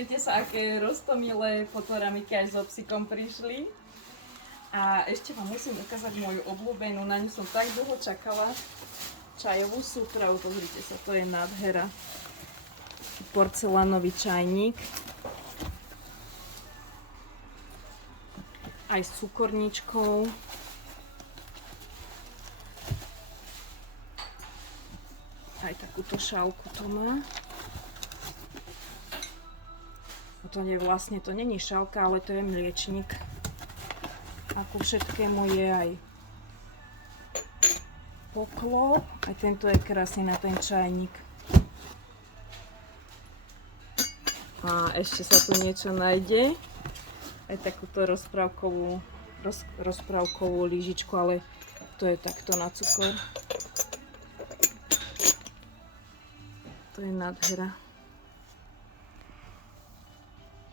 Pozrite sa, aké roztomilé fotoramíky aj so psíkom prišli. A ešte vám musím ukázať moju obľúbenú, na ňu som tak dlho čakala. Čajovú súpravu, pozrite sa, to je nádhera. Porcelánový čajník. Aj s cukorničkou. Aj takúto šálku to má. A to nie vlastne, to není šálka, ale to je mliečnik. A ku všetkému je aj poklop. Aj tento je krásny na ten čajník. A ešte sa tu niečo nájde. Aj takúto rozprávkovú lyžičku, ale to je takto na cukor. To je nádhera.